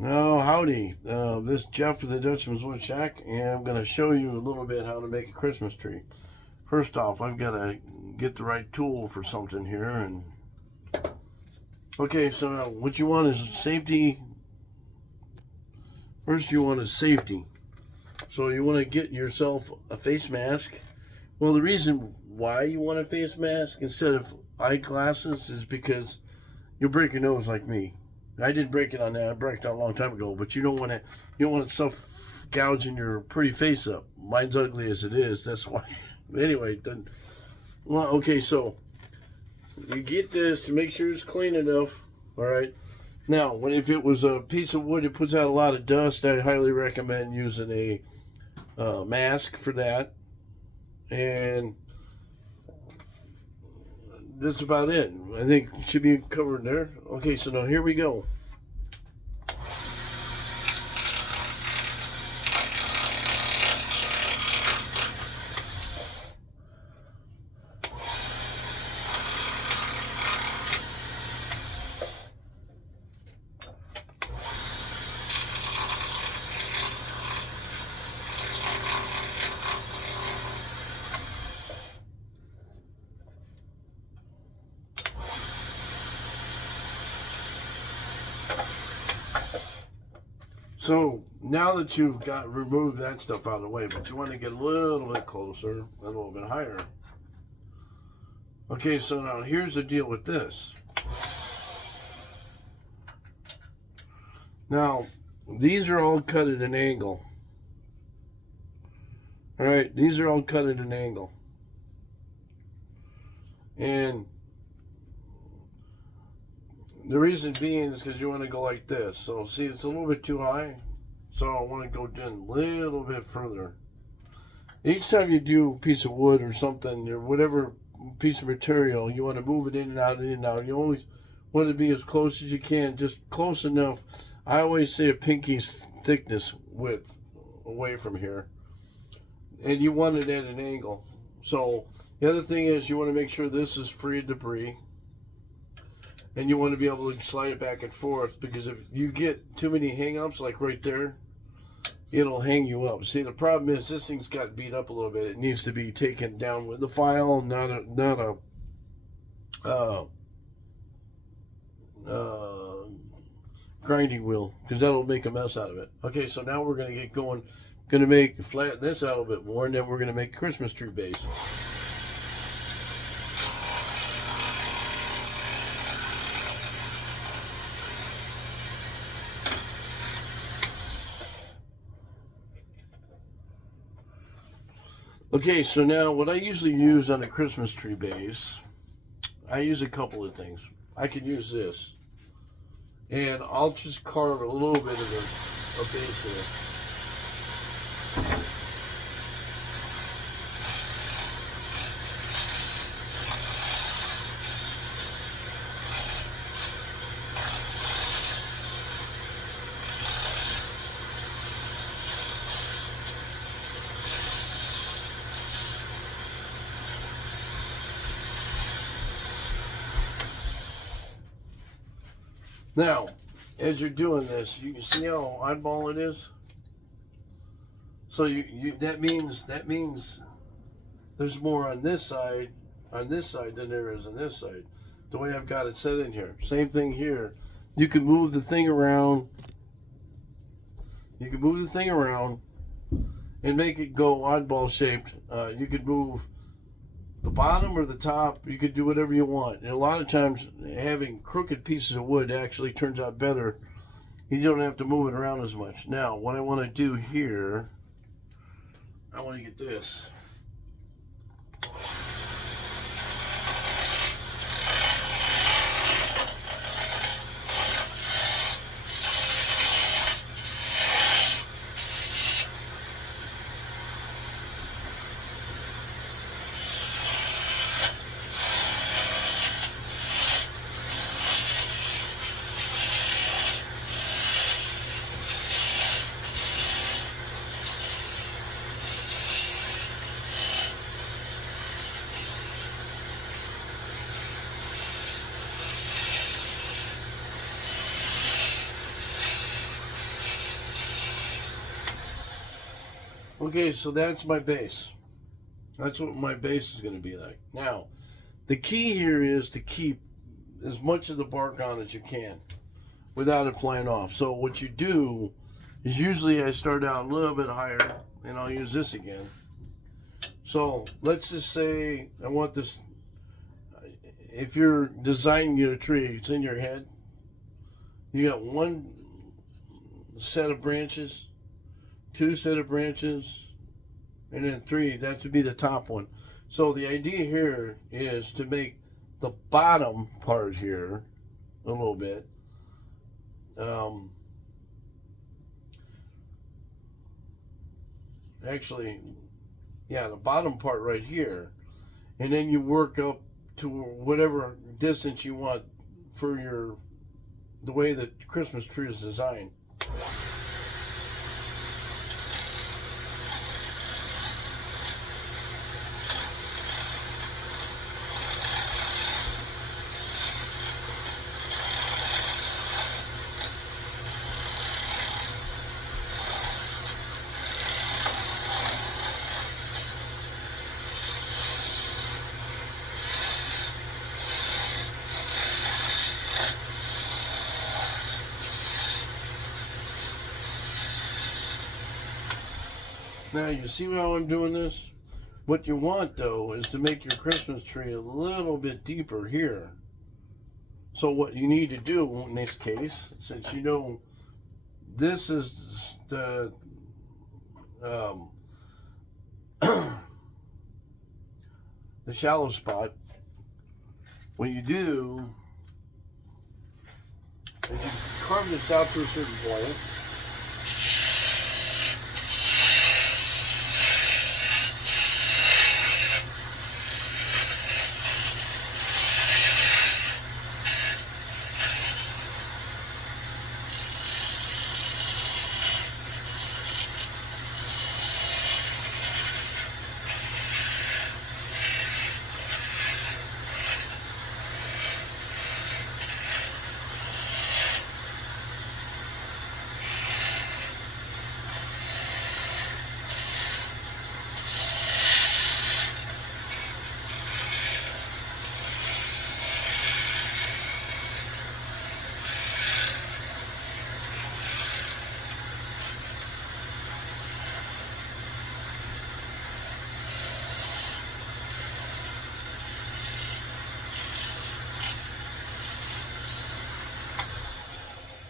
Oh, howdy. This is Jeff with the Dutchman's Wood Shack, and I'm going to show you a little bit how to make a Christmas tree. First off, I've got to get the right tool for something here. And okay, so now what you want is safety. First, you want is safety. So you want to get yourself a face mask. Well, the reason why you want a face mask instead of eyeglasses is because you'll break your nose like me. I didn't break it on that. I broke it a long time ago. But you don't want stuff gouging your pretty face up. Mine's ugly as it is. That's why. Anyway, then. Well, okay. So you get this to make sure it's clean enough. All right. Now, if it was a piece of wood, it puts out a lot of dust. I highly recommend using a mask for that. And that's about it. I think it should be covered there. Okay, so now here we go. So now that you've got removed that stuff out of the way, but you want to get a little bit closer, a little bit higher. Okay, so now here's the deal with this. Now, these are all cut at an angle. All right, these are all cut at an angle. And the reason being is because you want to go like this. So see, it's a little bit too high. So I want to go down a little bit further. Each time you do a piece of wood or something, or whatever piece of material, you want to move it in and out, in and out. You always want to be as close as you can, just close enough. I always say a pinky's thickness width away from here. And you want it at an angle. So the other thing is you want to make sure this is free of debris. And you want to be able to slide it back and forth, because if you get too many hang-ups, like right there, it'll hang you up. See, the problem is this thing's got beat up a little bit. It needs to be taken down with the file, not a grinding wheel, because that'll make a mess out of it. Okay, so now we're going to get going. Going to flatten this out a little bit more, and then we're going to make a Christmas tree base. Okay, so now what I usually use on a Christmas tree base, I use a couple of things. I can use this, and I'll just carve a little bit of a base here. Now, as you're doing this, you can see how oddball it is. So that means there's more on this side than there is on this side. The way I've got it set in here. Same thing here. You can move the thing around. You can move the thing around and make it go oddball shaped. You could move the bottom or the top. You could do whatever you want. And a lot of times having crooked pieces of wood actually turns out better. You don't have to move it around as much. Now, what I want to do here, I want to get this. Okay, so that's my base. That's what my base is going to be like. Now, the key here is to keep as much of the bark on as you can without it flying off. So what you do is usually I start out a little bit higher, and I'll use this again. So let's just say I want this. If you're designing your tree, it's in your head. You got one set of branches, two set of branches, and then three. That would be the top one. So the idea here is to make the bottom part here a little bit actually, yeah, the bottom part right here, and then you work up to whatever distance you want for the way the Christmas tree is designed. Now, you see how I'm doing this? What you want, though, is to make your Christmas tree a little bit deeper here. So what you need to do in this case, since you know this is the the shallow spot, what you do is you carve this out to a certain point.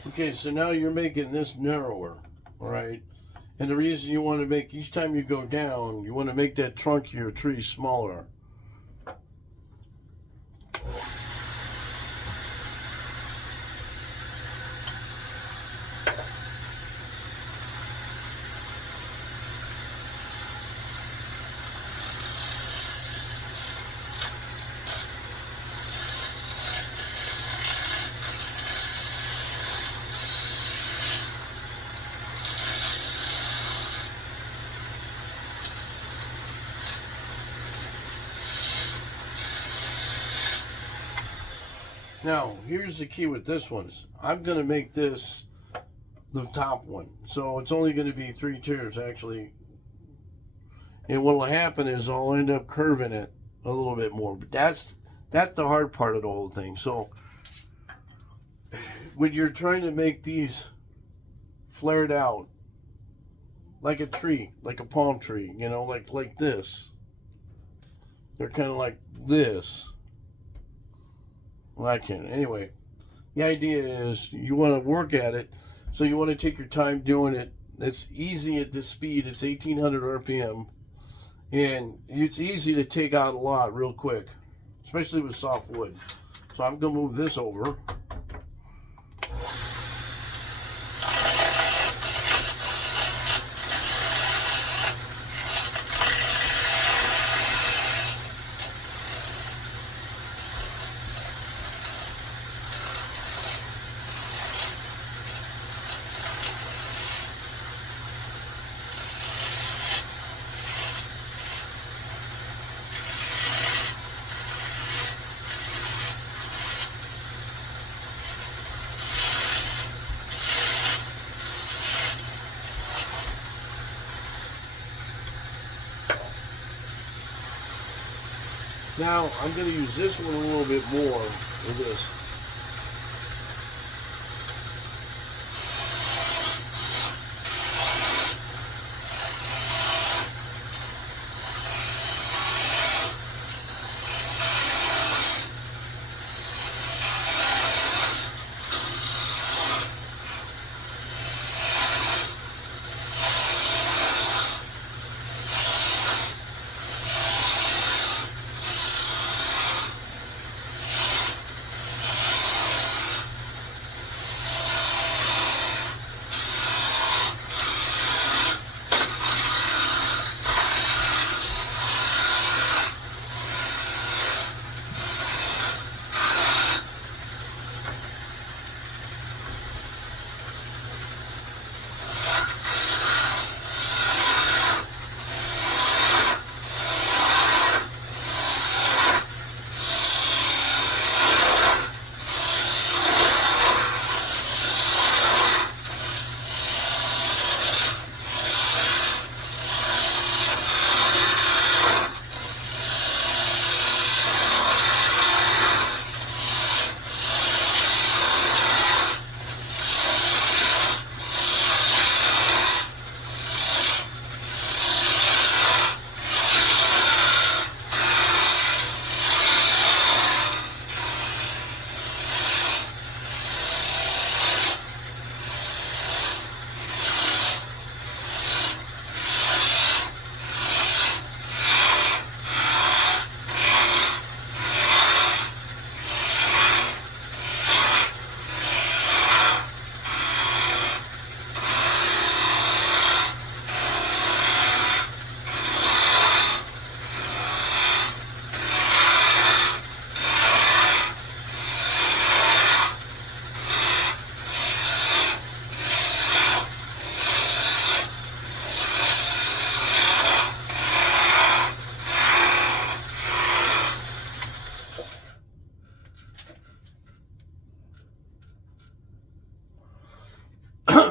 Okay, so now you're making this narrower, all right? And the reason you want to make, each time you go down, you want to make that trunk of your tree smaller. Now, here's the key with this one. I'm going to make this the top one. So it's only going to be 3 tiers, actually. And what will happen is I'll end up curving it a little bit more. But that's the hard part of the whole thing. So when you're trying to make these flared out, like a tree, like a palm tree, you know, like this. They're kind of like this. Well, I can't. Anyway, the idea is you want to work at it, so you want to take your time doing it. It's easy at this speed. It's 1800 RPM, and it's easy to take out a lot real quick, especially with soft wood. So I'm going to move this over. Now, I'm going to use this one a little bit more with this.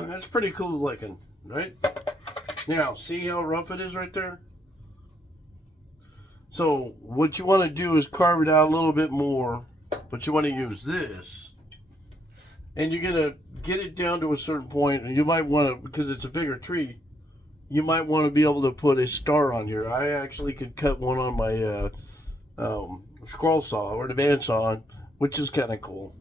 That's pretty cool looking, right? Now, see how rough it is right there? So, what you want to do is carve it out a little bit more, but you want to use this. And you're going to get it down to a certain point, and you might want to, because it's a bigger tree, you might want to be able to put a star on here. I actually could cut one on my scroll saw or the bandsaw, which is kind of cool.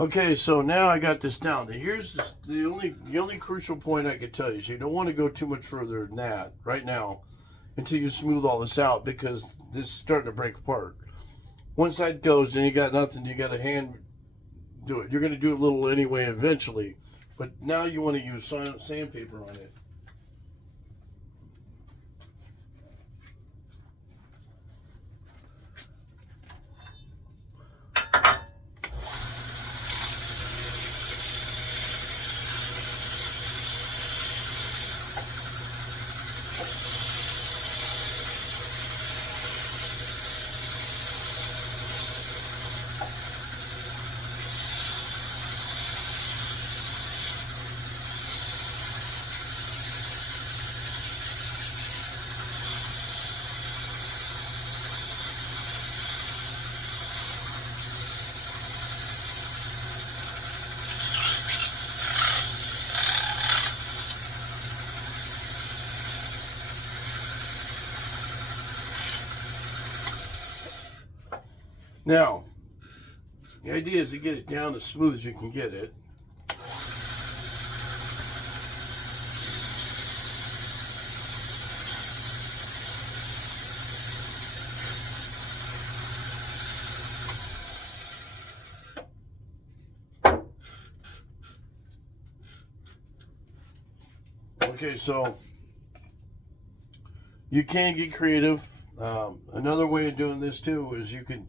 Okay, so now I got this down. Now here's the only crucial point I could tell you. So you don't want to go too much further than that right now until you smooth all this out, because this is starting to break apart. Once that goes, then you got nothing. You got a hand do it. You're going to do it a little anyway eventually, but now you want to use sandpaper on it. Now, the idea is to get it down as smooth as you can get it. Okay, so you can get creative. Another way of doing this too is you can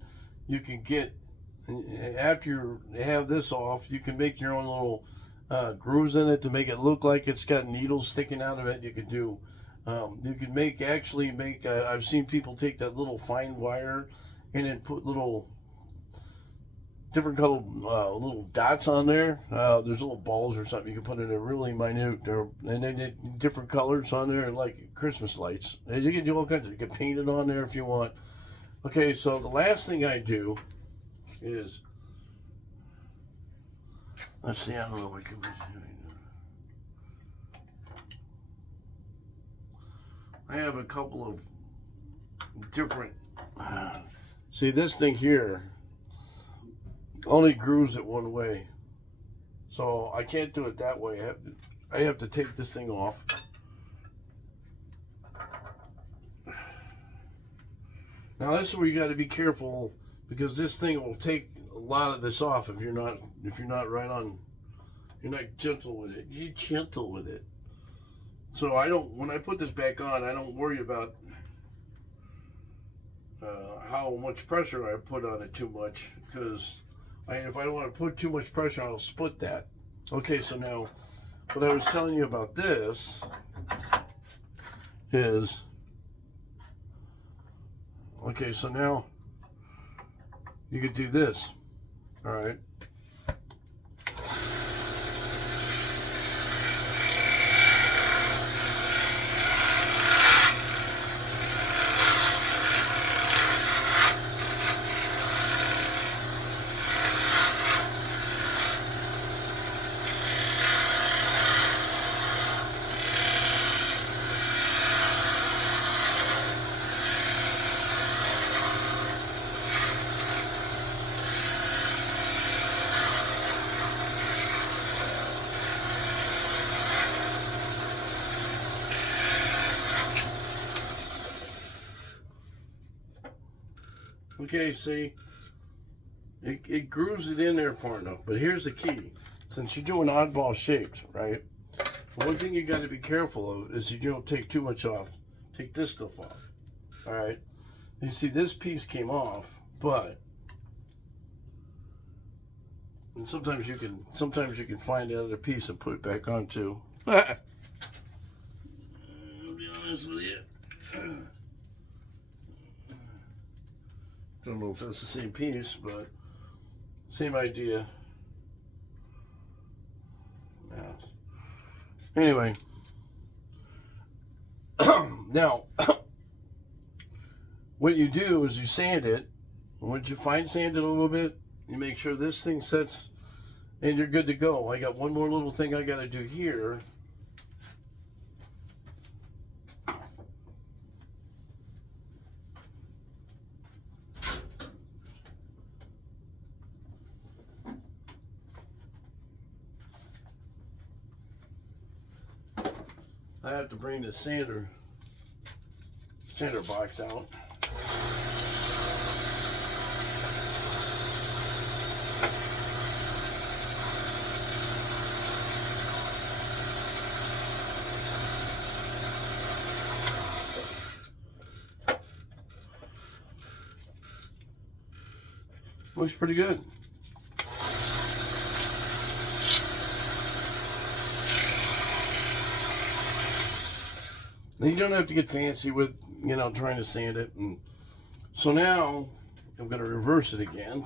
get, after you have this off, you can make your own little grooves in it to make it look like it's got needles sticking out of it. You can do, you can actually make. I've seen people take that little fine wire and then put little different colored little dots on there. There's little balls or something you can put in there, really minute, and then different colors on there, like Christmas lights. And you can do all kinds of. You can paint it on there if you want. Okay, so the last thing I do is, let's see. I don't know what I can do. I have a couple of different. See, this thing here only grooves it one way, so I can't do it that way. I have to take this thing off. Now this is where you got to be careful, because this thing will take a lot of this off if you're not right on. You're not gentle with it. You're gentle with it. So when I put this back on, I don't worry about how much pressure I put on it too much, because if I want to put too much pressure, I'll split that. Okay, so now what I was telling you about this is, okay, so now you could do this. All right. Okay, see, it grooves it in there far enough. But here's the key. Since you're doing oddball shaped, right? One thing you got to be careful of is you don't take too much off. Take this stuff off. All right. You see, this piece came off, but and sometimes you can find the other piece and put it back on too. I'll be honest with you. Don't know if that's the same piece, but same idea. Yeah. Anyway, now what you do is you sand it. Once you fine sand it a little bit, you make sure this thing sets, and you're good to go. I got one more little thing I got to do here. I have to bring the sander box out. Looks pretty good. You don't have to get fancy with, trying to sand it. And so now I'm going to reverse it again.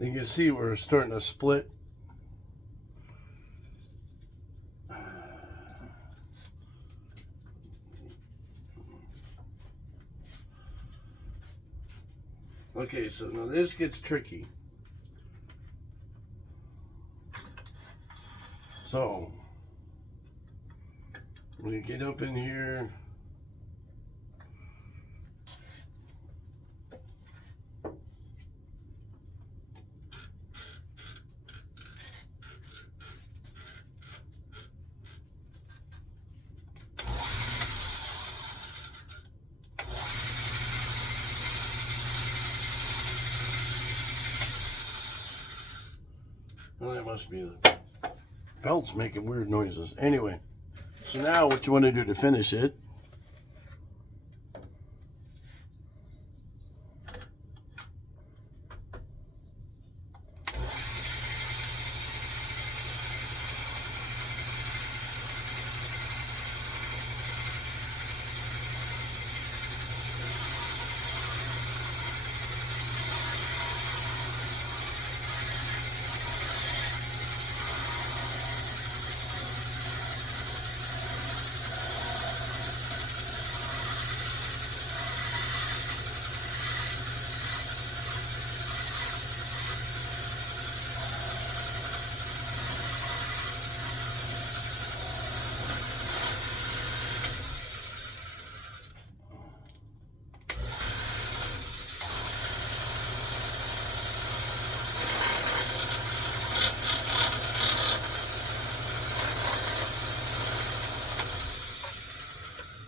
You can see we're starting to split. Okay, so now this gets tricky. So, when you get up in here, must be the belt's making weird noises. Anyway, so now what you want to do to finish it,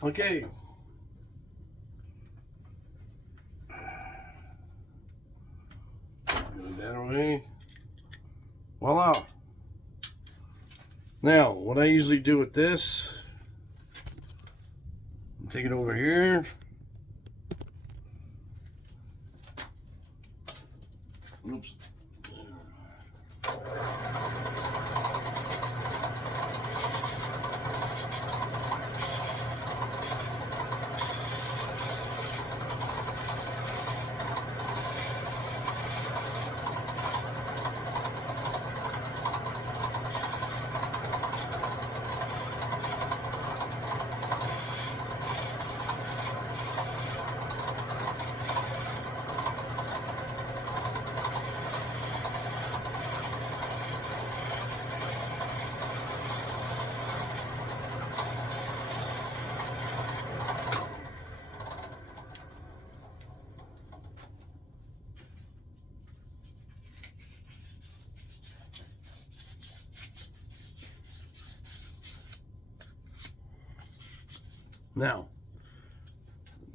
okay. Move that away. Voila. Now, what I usually do with this, take it over here. Oops.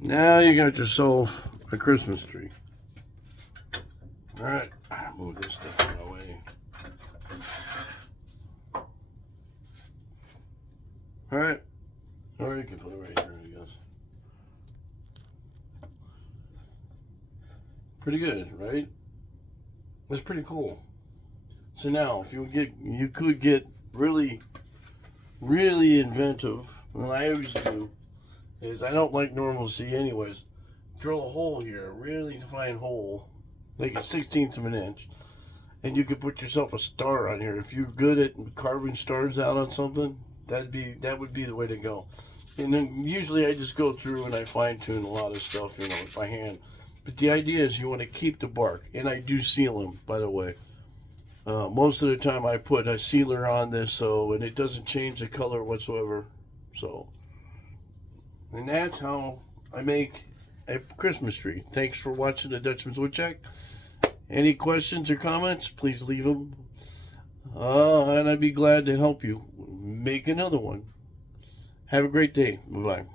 Now you got yourself a Christmas tree. All right, move this stuff out of the way. All right, or you can put it right here, I guess. Pretty good, right? That's pretty cool. So now, if you could get really inventive, and I always do, is I don't like normal C anyways. Drill a hole here, a really defined hole, like a 1/16 of an inch, and you could put yourself a star on here. If you're good at carving stars out on something, that would be the way to go. And then usually I just go through and I fine tune a lot of stuff, by hand. But the idea is you want to keep the bark, and I do seal them, by the way. Most of the time I put a sealer on this, and it doesn't change the color whatsoever. And that's how I make a Christmas tree. Thanks for watching the Dutchman's Woodchuck. Any questions or comments, please leave them. And I'd be glad to help you make another one. Have a great day. Bye-bye.